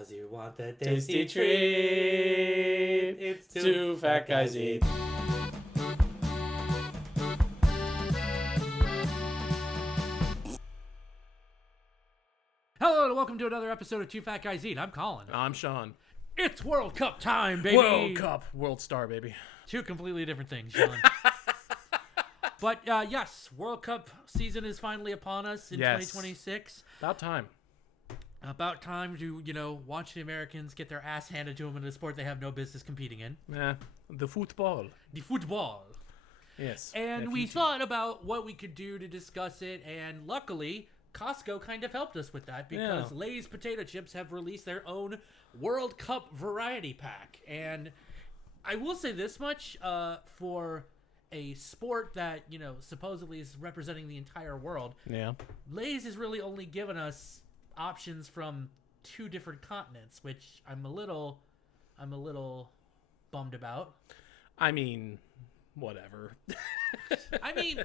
Cause you want the Tasty tasty treat. It's Two fat guys eat. Hello and welcome to another episode of Two Fat Guys Eat. I'm Colin. I'm Sean. It's World Cup time, baby. World Cup. World Star, baby. Two completely different things, Sean. But yes, World Cup season is finally upon us in 2026. About time. About time to, watch the Americans get their ass handed to them in a sport they have no business competing in. The football. The football. Yes. And we thought about what we could do to discuss it, and luckily, Costco kind of helped us with that because Lay's potato chips have released their own World Cup variety pack. And I will say this much, for a sport that, supposedly is representing the entire world, Lay's has really only given us options from 2 different continents, which I'm a little bummed about. I mean, whatever. And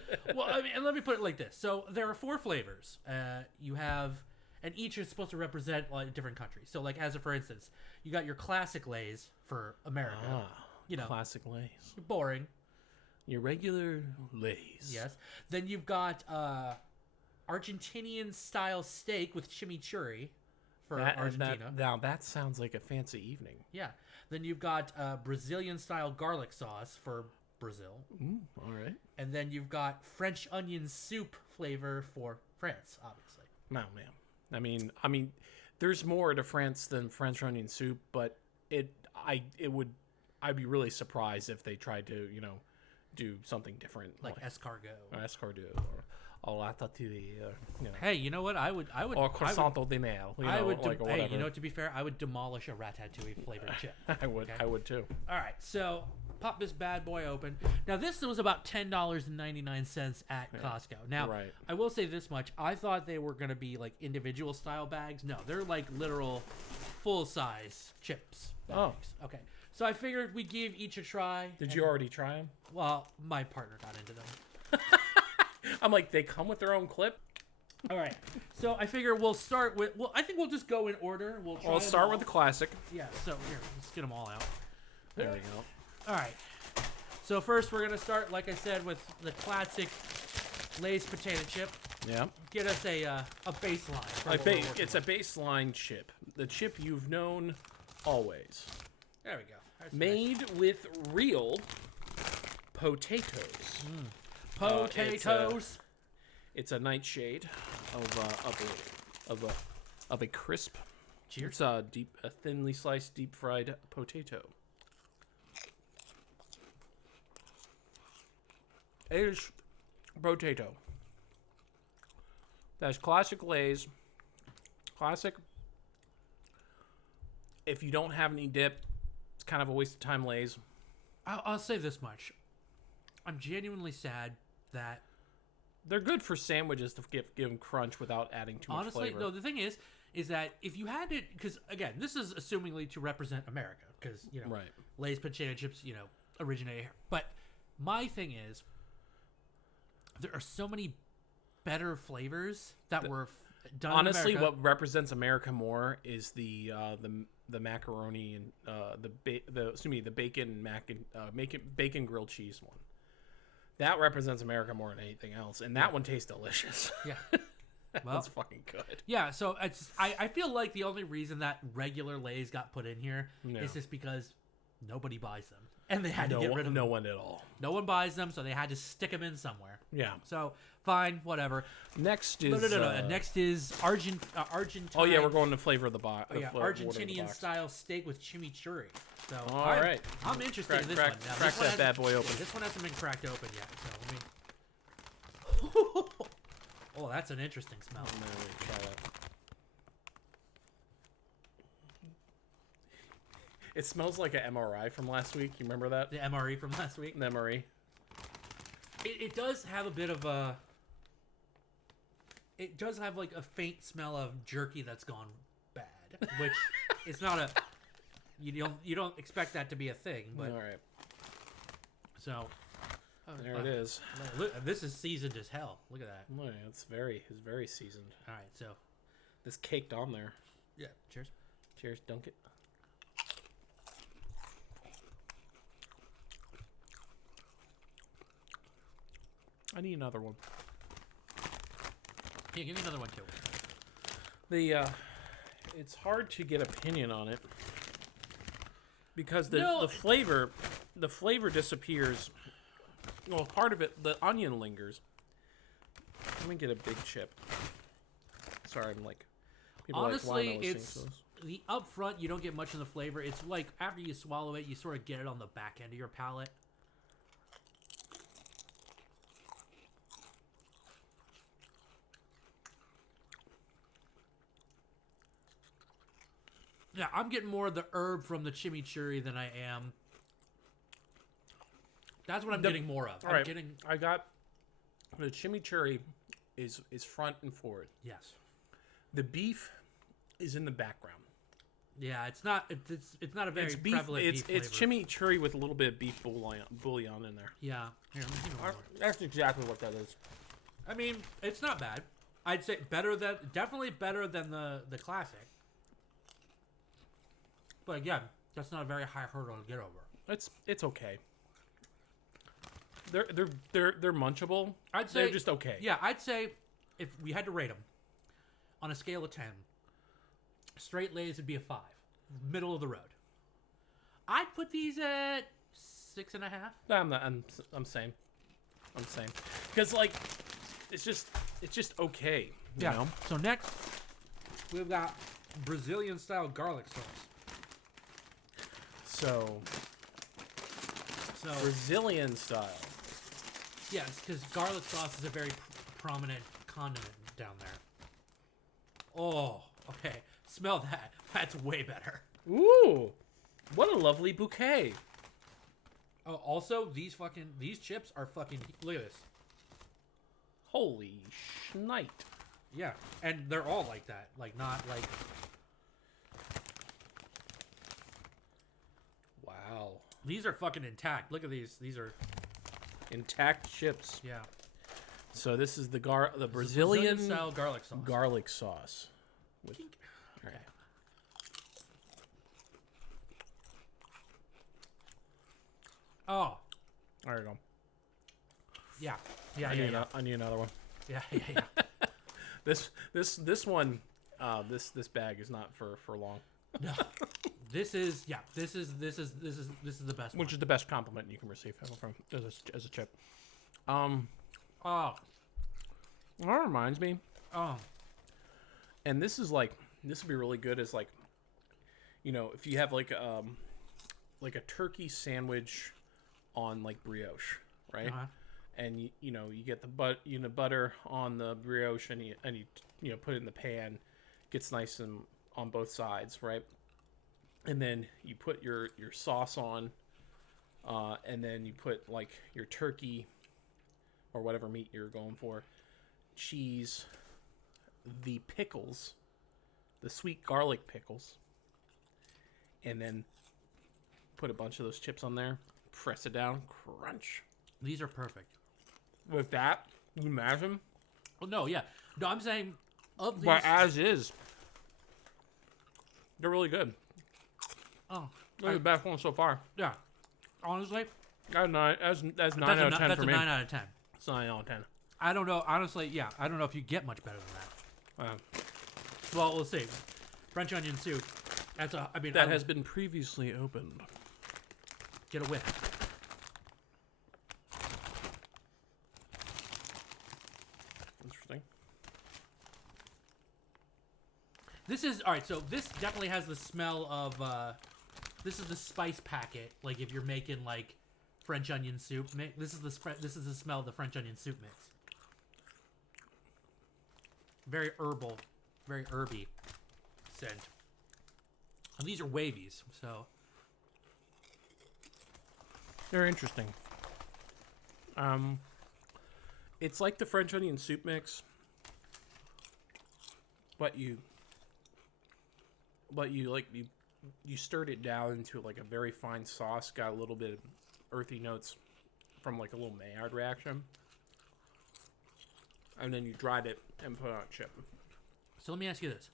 let me put it like this. So there are 4 flavors. You have, and each is supposed to represent different countries. So for instance, you got your classic Lay's for America. Classic Lay's. Boring. Your regular Lay's. Yes. Then you've got Argentinian style steak with chimichurri for Argentina. Now that sounds like a fancy evening. Yeah. Then you've got Brazilian style garlic sauce for Brazil. All right. And then you've got French onion soup flavor for France, obviously. No, man. I mean, there's more to France than French onion soup, but I'd be really surprised if they tried to, do something different, like escargot, or ratatouille, Hey, you know what? I would or croissant au diner. To be fair, I would demolish a ratatouille flavored chip. I would too. All right, so pop this bad boy open. Now this was about $10.99 at Costco. Now I will say this much: I thought they were going to be like individual style bags. No, they're like literal full size chips bags. Oh, okay. So I figured we'd give each a try. Did you already try them? Well, my partner got into them. I'm like, they come with their own clip? All right. So I figure we'll start with... Well, I think we'll just go in order. We'll start with the classic. Yeah, so here, let's get them all out. There we go. All right. So first we're going to start, like I said, with the classic Lay's potato chip. Yeah. Get us a baseline. It's a baseline chip. The chip you've known always. There we go. That's made nice. with real potatoes. Potatoes. It's a nightshade of a crisp. Cheers. It's a thinly sliced, deep fried potato. It is potato. That's classic Lay's. Classic. If you don't have any dip, it's kind of a waste of time, Lay's. I'll say this much. I'm genuinely sad that... They're good for sandwiches to give them crunch without adding too much flavor. Honestly, no, the thing is that if you had to... Because, again, this is assumingly to represent America. Because, Lay's potato chips, originate here. But my thing is, there are so many better flavors that were done honestly, in America. What represents America more is the macaroni and the bacon grilled cheese one. That represents America more than anything else, and that one tastes delicious. Yeah, that's fucking good. Yeah, so I feel like the only reason that regular Lay's got put in here is just because nobody buys them, and they had to get rid of them. No one at all. No one buys them, so they had to stick them in somewhere. Yeah. So fine, whatever. Next is no. Next is Argentine. Oh yeah, we're going to flavor of the box. Argentinian style steak with chimichurri. So all right, I'm interested in this one. Now, crack that bad boy open. This one hasn't been cracked open yet, so let me. Oh, that's an interesting smell. Let me try that. It smells like an MRI from last week. You remember that? The MRE from last week? The MRE. It does have a bit of a... It does have like a faint smell of jerky that's gone bad, which is not a... You don't expect that to be a thing, but... All right. So... There it is. Look, this is seasoned as hell. Look at that. Oh, yeah, it's very seasoned. All right, so... This caked on there. Yeah, cheers. Cheers, dunk it. I need another one. Yeah, give me another one too. It's hard to get opinion on it because the flavor disappears. Well, part of it, the onion lingers. Let me get a big chip. Sorry, I'm like. Honestly, it's the up front. You don't get much of the flavor. It's like after you swallow it, you sort of get it on the back end of your palate. Yeah, I'm getting more of the herb from the chimichurri than I am. That's what I'm getting more of. I got the chimichurri is front and forward. Yes. The beef is in the background. Yeah, it's not a very prevalent beef flavor. It's chimichurri with a little bit of beef bouillon in there. Yeah. Here, that's exactly what that is. I mean, it's not bad. I'd say definitely better than the classic. But again, that's not a very high hurdle to get over. It's okay. They're munchable. I'd say they're just okay. Yeah, I'd say if we had to rate them on a scale of 10, straight Lay's would be a 5, middle of the road. I'd put these at 6.5. I'm same. Because like, it's just okay. You know? So next, we've got Brazilian style garlic sauce. So Brazilian style. Yes, because garlic sauce is a very prominent condiment down there. Oh, okay. Smell that. That's way better. Ooh, what a lovely bouquet. Oh, also, these chips are fucking... Look at this. Holy shnight. Yeah, and they're all like that. Like, not like... Wow. These are fucking intact. Look at these. These are... Intact chips. Yeah. So this is the Brazilian style garlic sauce. Garlic sauce. With, okay. Right. Oh. There you go. Yeah. Yeah. I need another one. Yeah. This one, this bag is not for long. No. This is the best one. Which is the best compliment you can receive from as a chip. Oh. That reminds me. Oh. And this would be really good as like, you know, if you have like a turkey sandwich on like brioche, right? Uh-huh. And you know, you get the butter on the brioche and you put it in the pan, gets nice and on both sides, right? And then you put your sauce on, and then you put like your turkey or whatever meat you're going for, cheese, the pickles, the sweet garlic pickles, and then put a bunch of those chips on there, press it down, crunch. These are perfect. With that, can you imagine? Well, no, yeah. No, I'm saying of these... But as is, they're really good. Oh. They're the best one so far. Yeah. Honestly... That's 9 out of 10 for me. That's a 9 out of 10. It's 9 out of 10. I don't know. Honestly, yeah. I don't know if you get much better than that. Well, we'll see. French onion soup. That has been previously opened. Get a whiff. Interesting. This is alright. So this definitely has the smell of. This is the spice packet. Like if you're making like French onion soup mix. This is the smell of the French onion soup mix. Very herbal, very herby scent. And these are wavies, so they're interesting. It's like the French onion soup mix, but you stirred it down into like a very fine sauce. Got a little bit of earthy notes from like a little Maillard reaction, and then you dried it and put it on a chip. So let me ask you this: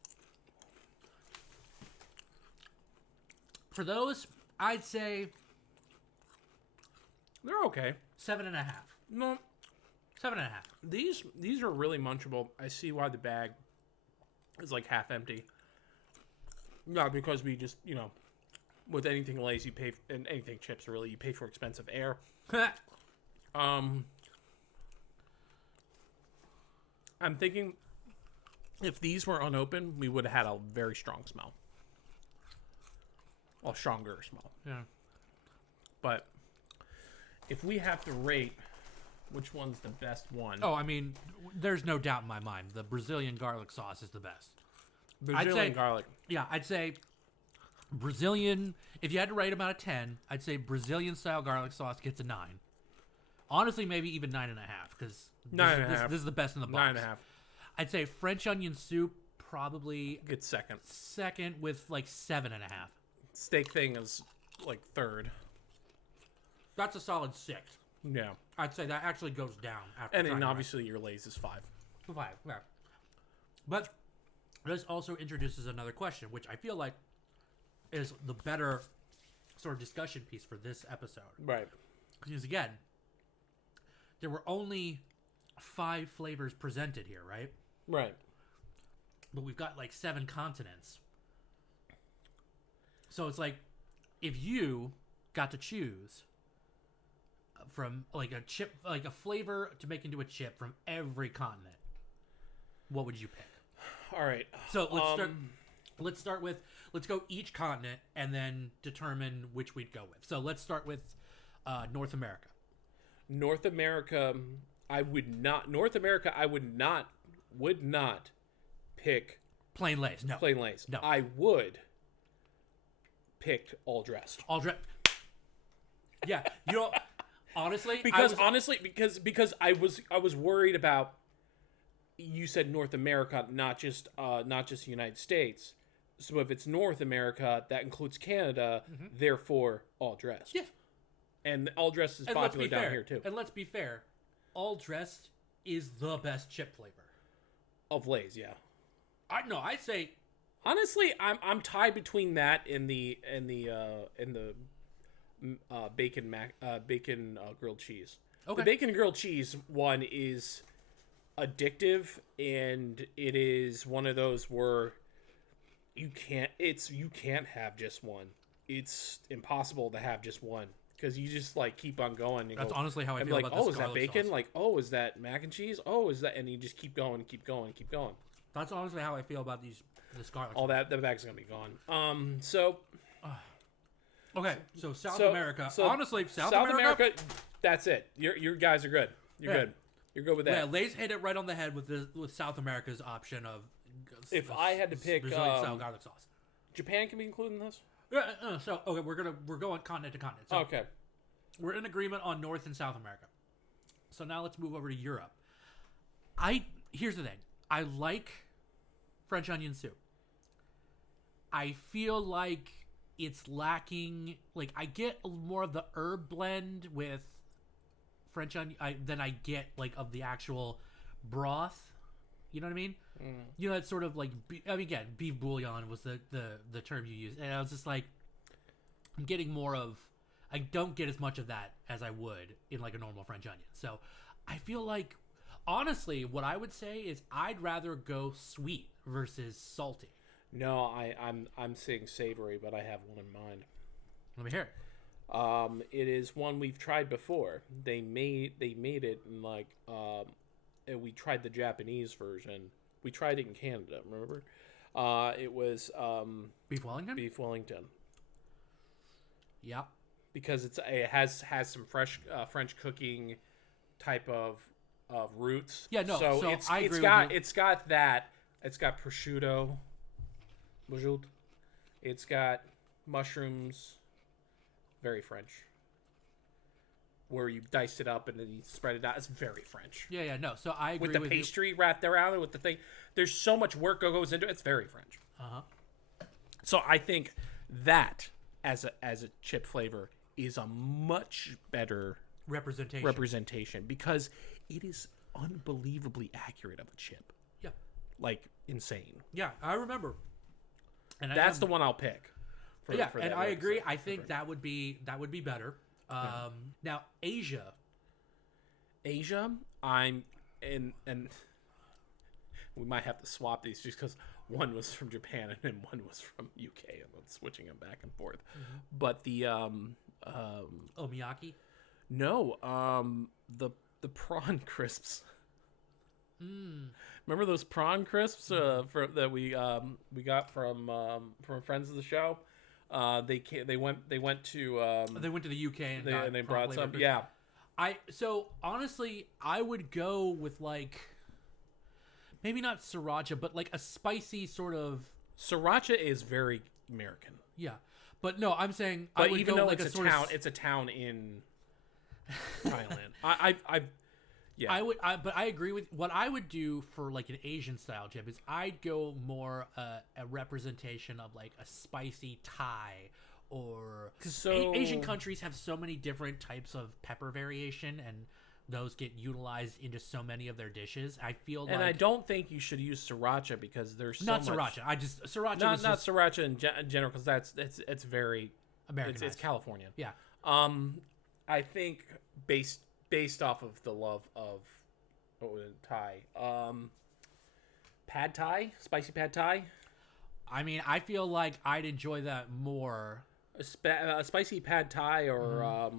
For those, I'd say They're okay. 7.5. No, 7.5. these are really munchable. I see why the bag is like half empty. Not because we just, with anything Lay's, you pay, and anything chips really, you pay for expensive air. I'm thinking if these were unopened, we would have had a very strong smell. A stronger smell. Yeah. But if we have to rate which one's the best one. Oh, I mean, there's no doubt in my mind. The Brazilian garlic sauce is the best. Brazilian garlic. Yeah, I'd say Brazilian, if you had to rate them out of 10, I'd say Brazilian style garlic sauce gets a 9. Honestly, maybe even 9.5, because this is the best in the box. 9.5. I'd say French onion soup probably Gets second. second with like 7.5. Steak thing is like third. That's a solid 6. Yeah. I'd say that actually goes down after. And then trying obviously your Lay's is 5. 5. Yeah. But this also introduces another question, which I feel like is the better sort of discussion piece for this episode. Right. Because again, there were only 5 flavors presented here, right? Right. But we've got like 7 continents. So it's like, if you got to choose from like a chip, like a flavor to make into a chip from every continent, what would you pick? All right. So let's go each continent and then determine which we'd go with. So let's start with North America. North America, I would not pick Plain Lay's. No. plain Lay's. No. I would pick all dressed. Yeah, honestly, Because I was worried about. You said North America, not just the United States. So if it's North America, that includes Canada. Therefore, all dressed. Yeah. And all dressed is popular down here too. And let's be fair, all dressed is the best chip flavor Of Lay's, yeah. I say Honestly, I'm tied between that and the bacon grilled cheese. Okay. The bacon grilled cheese one is addictive, and it is one of those where you can't have just one. It's impossible to have just one because you just like keep on going. And that's go, honestly how I and feel like, about this. Oh, is that garlic bacon? sauce. Like, oh, is that mac and cheese? Oh, is that? And you just keep going, keep going, keep going. That's honestly how I feel about this garlic. All that, the bag's gonna be gone. So. Okay, so South America. So honestly, South America, that's it. Your guys are good. You're good. You're good with that. Yeah, Lay's hit it right on the head with South America's option of. If I had to pick Brazilian style garlic sauce, Japan can be included in this. Yeah. So okay, we're going continent to continent. So Okay. We're in agreement on North and South America. So now let's move over to Europe. Here's the thing. I like French onion soup. I feel like it's lacking. Like I get more of the herb blend with French onion than I get like of the actual broth. You know what I mean? You know, it's sort of like again, beef bouillon was the term you used, and I was just like, I'm getting more of. I don't get as much of that as I would in like a normal French onion. So I feel like, honestly, what I would say is I'd rather go sweet versus salty. No, I'm saying savory, but I have one in mind. Let me hear it. It is one we've tried before. They made it in like and we tried the Japanese version. We tried it in Canada, remember? It was Beef Wellington? Beef Wellington. Yeah. Because it has some French cooking type of roots. Yeah, no. So I agree with you. It's got that. It's got prosciutto. It's got mushrooms. Very French. Where you dice it up and then you spread it out. It's very French. Yeah, no. So I agree with the pastry wrapped around it with the thing. There's so much work goes into it. It's very French. So I think that as a chip flavor is a much better representation because it is unbelievably accurate of a chip. Yeah. Like insane. Yeah, I remember. And that's the one I'll pick. For, yeah, for and that I agree. episode. I think that would be better. Now Asia. Asia, I'm and we might have to swap these just because one was from Japan and then one was from UK, and I'm switching them back and forth. But the Omiyaki. no, the prawn crisps. Remember those prawn crisps that we got from friends of the show? They went to They went to the UK and they got brought prawn some. flavor Yeah, So honestly, I would go with like maybe not sriracha, but like a spicy sort of sriracha is very American. yeah. But no, I'm saying But I would even go though like it's a a sort town, of it's a town in Thailand. Yeah. but I agree with what I would do for like an Asian style chip is I'd go more a representation of like a spicy Thai or because Asian countries have so many different types of pepper variation and those get utilized into so many of their dishes. I feel and like I don't think you should use siracha because there's so not much, sriracha. I just sriracha not was not just sriracha in general because it's very Americanized. it's Californian. Yeah. I think based off of the love of Thai, pad Thai, spicy pad Thai, I mean, I feel like I'd enjoy that more. a spicy pad Thai or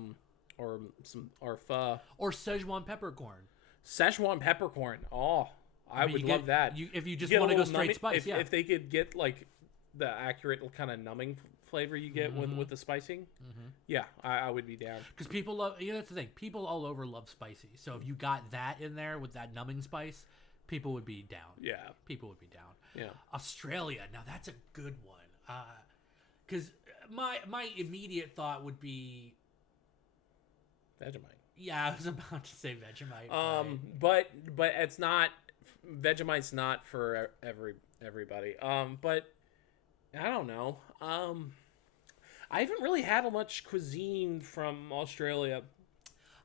pho Or Szechuan peppercorn. Szechuan peppercorn. Oh, I mean, would you love get- that. if you just Get a want to go little straight numbing- spice, if they could get like the accurate kind of numbing flavor you get with the spicing, yeah, I would be down. Because people love, that's the thing. People all over love spicy. So if you got that in there with that numbing spice, people would be down. Yeah, People would be down. yeah. Australia, now that's a good one. Because my immediate thought would be, Vegemite. yeah, I was about to say Vegemite. But it's not. Vegemite's not for everybody. But I don't know. I haven't really had much cuisine from Australia.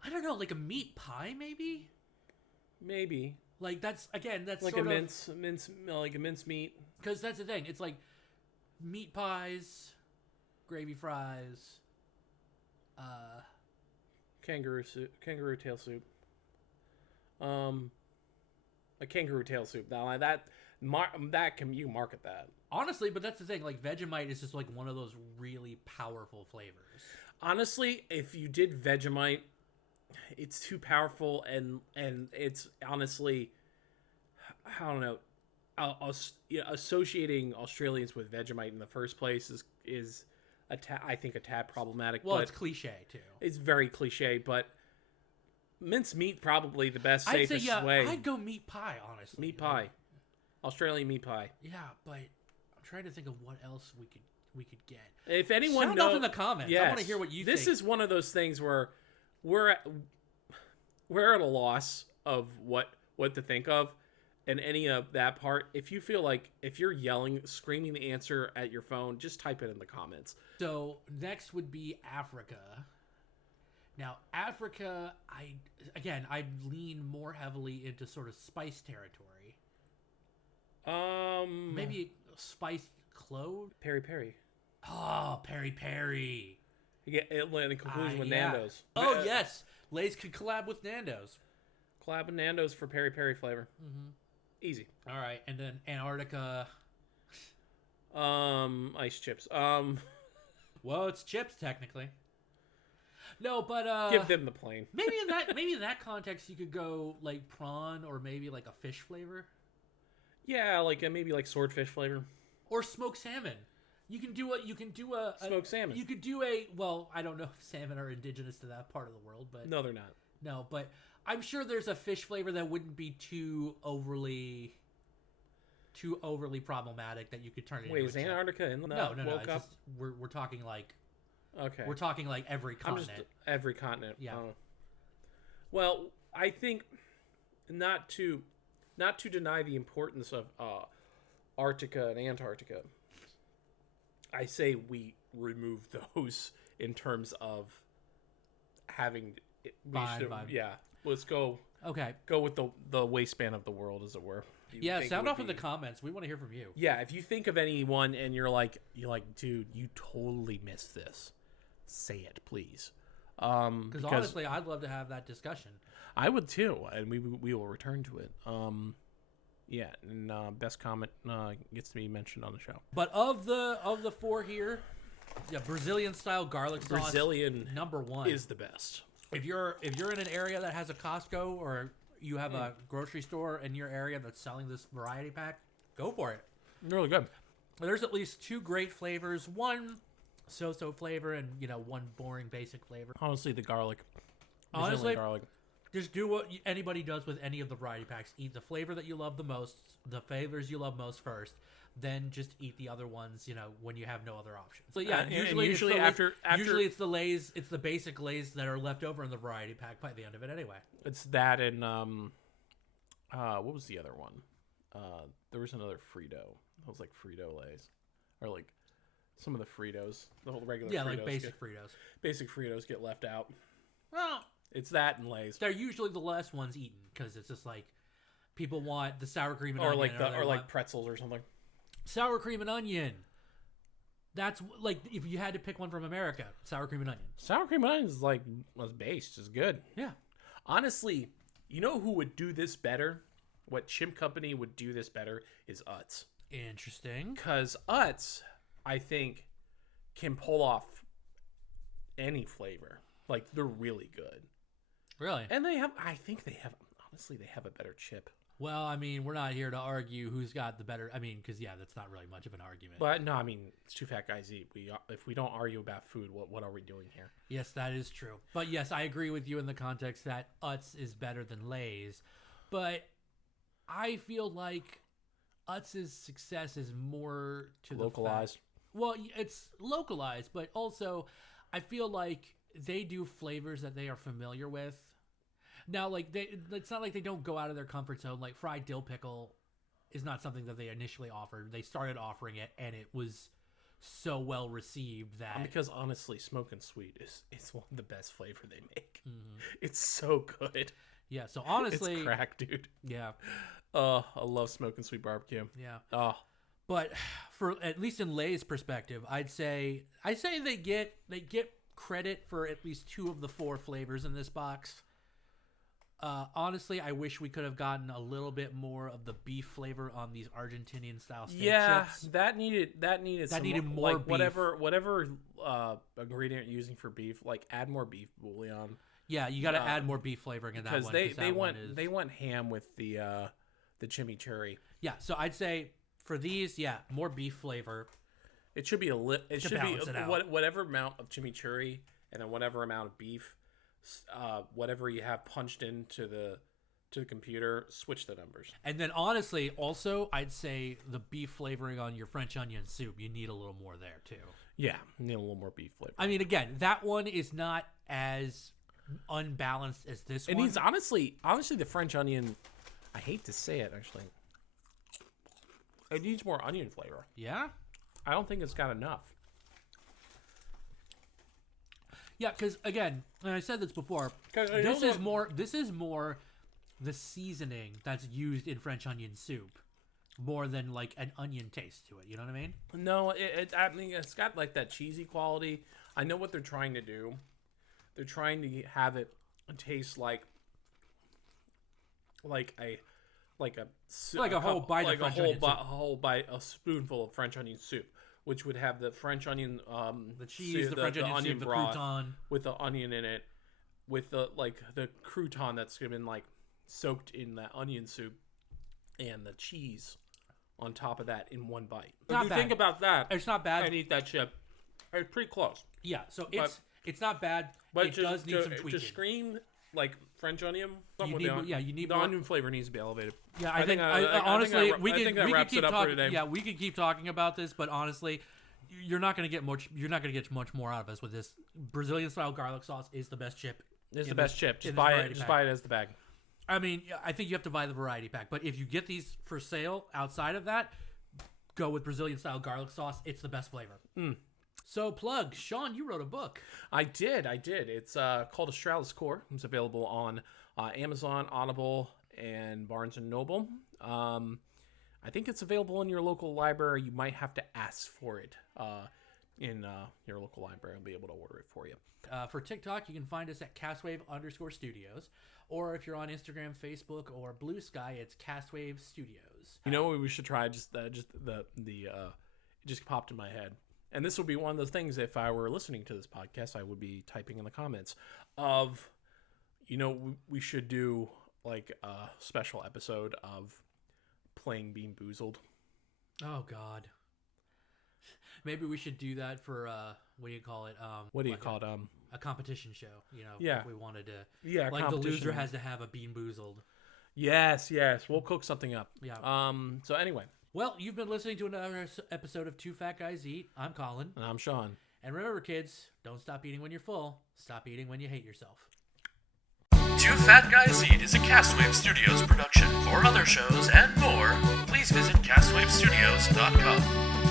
I don't know, like a meat pie maybe. Maybe Like that's like sort a of, like a mince meat. because that's the thing. It's like meat pies, gravy fries, Kangaroo tail soup. A kangaroo tail soup. Now that you market that. honestly, but that's the thing. Like Vegemite is just like one of those really powerful flavors. Honestly, if you did Vegemite, it's too powerful and it's honestly, I don't know, associating Australians with Vegemite in the first place is I think a tad problematic. Well, but it's cliche too. it's very cliche, but mince meat probably the best I'd say safest way. I'd go meat pie, honestly. Meat pie, Australian meat pie. Yeah, but I'm trying to think of what else we could get. If anyone Sound knows off in the comments. I want to hear what you This think. is one of those things where we're at a loss of what to think of, and any of that part. If you feel like if you're screaming the answer at your phone, just type it in the comments. So next would be Africa. Now Africa, I'd lean more heavily into sort of spice territory. Maybe spiced clove. Peri Peri. Oh, peri. You get it in conclusion with Yeah. Nando's. Oh yes, Lay's could collab with Nando's. Collab with Nando's for Peri Peri flavor. Easy. All right, and then Antarctica. Ice chips. Well, it's chips technically. No, but Give them the plain. maybe in that context you could go like prawn or maybe like a fish flavor Yeah, like maybe like swordfish flavor. or smoked salmon. You can do a Smoked salmon. You could do I don't know if salmon are indigenous to that part of the world, but No, they're not. no, but I'm sure there's a fish flavor that wouldn't be too overly problematic that you could turn it Wait, into is a chip. Antarctica in the No. World It's Cup? just, we're talking like Okay. we're talking like every I'm just continent. every continent. Yeah. Oh. Well, I think not to deny the importance of Arctica and Antarctica. I say we remove those in terms of having. Fine. Yeah. Let's go. Okay. Go with the waistband of the world, as it were. Yeah, sound off in the comments. We want to hear from you. Yeah, if you think of anyone and you're like, dude, you totally missed this, say it, please. Because honestly, I'd love to have that discussion. I would too, and we will return to it. Yeah, and best comment gets to be mentioned on the show. But of the four here, yeah, Brazilian style garlic sauce, Brazilian number one is the best. If you're in an area that has a Costco or you have a grocery store in your area that's selling this variety pack, go for it. Really good. There's at least two great flavors, one so-so flavor and one boring basic flavor. Honestly, the garlic. Honestly, garlic. Just do what anybody does with any of the variety packs. Eat the flavor that you love the most, the flavors you love most first. Then just eat the other ones, when you have no other options. So yeah, usually it's the Lay's, it's the basic Lay's that are left over in the variety pack by the end of it anyway. It's that and what was the other one? There was another Frito. It was like Frito Lay's, or like some of the Fritos, the whole regular. Yeah, Fritos like basic Fritos. Basic Fritos get left out. Well, it's that and Lay's. They're usually the last ones eaten because it's just like people want the sour cream and or onion, like like pretzels or something. Sour cream and onion. That's like if you had to pick one from America, sour cream and onion. Sour cream and onion is like was based is good. Yeah. Honestly, you know who would do this better? What chimp company would do this better is Utz. Interesting. Because Utz, I think, can pull off any flavor. Like they're really good. Really? And I think they have a better chip. Well, I mean, we're not here to argue who's got the better. I mean, because that's not really much of an argument. But no, I mean, it's two fat guys eat. If we don't argue about food, what are we doing here? Yes, that is true. But yes, I agree with you in the context that Utz is better than Lay's. But I feel like Utz's success is more to localized. Well, it's localized, but also I feel like they do flavors that they are familiar with. Now, like it's not like they don't go out of their comfort zone. Like fried dill pickle is not something that they initially offered. They started offering it, and it was so well received that because honestly, smoke and sweet is one of the best flavor they make. Mm-hmm. It's so good. Yeah. So honestly, it's crack, dude. Yeah. Oh, I love smoke and sweet barbecue. Yeah. Oh. But for at least in Lay's perspective, I'd say they get credit for at least two of the four flavors in this box. Honestly, I wish we could have gotten a little bit more of the beef flavor on these Argentinian style steak chips. that needed more like beef. whatever ingredient you're using for beef, like add more beef bouillon. Yeah, you got to add more beef flavoring in that one because they went ham with the chimichurri. Yeah, so I'd say for these, more beef flavor. It should be whatever amount of chimichurri and then whatever amount of beef. Whatever you have punched into the computer, switch the numbers. And then honestly, also I'd say the beef flavoring on your French onion soup, you need a little more there too. Yeah, you need a little more beef flavor. I mean, again, that one is not as unbalanced as this one. It needs honestly the French onion. I hate to say it, actually. It needs more onion flavor. Yeah, I don't think it's got enough. Yeah, because again, and I said this before, this is more the seasoning that's used in French onion soup, more than like an onion taste to it. You know what I mean? No, I mean it's got like that cheesy quality. I know what they're trying to do. They're trying to have it taste like a whole bite of French onion soup. A spoonful of French onion soup. Which would have the French onion, the cheese, the French onion soup, broth the crouton with the onion in it, with the crouton that's been like soaked in that onion soup, and the cheese on top of that in one bite. If you think about that, it's not bad. And eat that chip, it's pretty close. Yeah, so it's not bad. But it does need some tweaking. To scream like French onion, you need the onion flavor needs to be elevated. Yeah, I think honestly we could wraps keep it up talking. for today. Yeah, we could keep talking about this, but honestly, you're not going to get much. You're not going to get much more out of us with this. Brazilian style garlic sauce is the best chip. It's the best chip. Just buy it. Just buy it as the bag. I mean, I think you have to buy the variety pack, but if you get these for sale outside of that, go with Brazilian style garlic sauce. It's the best flavor. So, plug. Sean, you wrote a book. I did. It's called Astralis Core. It's available on Amazon, Audible, and Barnes & Noble. I think it's available in your local library. You might have to ask for it in your local library. I'll be able to order it for you. For TikTok, you can find us at Castwave_studios. Or if you're on Instagram, Facebook, or Blue Sky, it's Castwave Studios. You know what we should try? It just popped in my head. And this would be one of those things, if I were listening to this podcast, I would be typing in the comments of, we should do like a special episode of playing Bean Boozled. Oh, God. Maybe we should do that for, what do you call it? A competition show, Yeah. If we wanted to. Yeah, like the loser has to have a Bean Boozled. Yes. We'll cook something up. Yeah. So anyway. Well, you've been listening to another episode of Two Fat Guys Eat. I'm Colin. And I'm Sean. And remember, kids, don't stop eating when you're full. Stop eating when you hate yourself. Two Fat Guys Eat is a Castwave Studios production. For other shows and more, please visit castwavestudios.com.